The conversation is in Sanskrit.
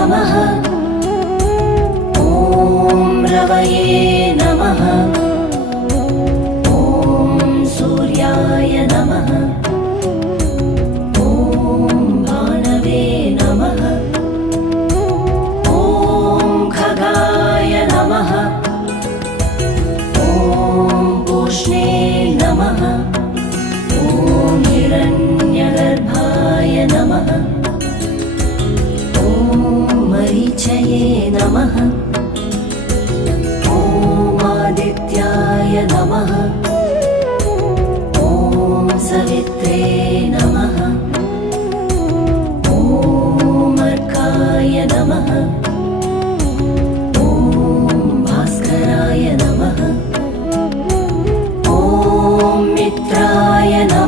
नमः। ॐ रवये नमः। ॐ सूर्याय नमः त्याय नमः। ॐ सवित्रेर्काय नमः। ॐ भास्कराय नमः। ॐ मित्राय नमः।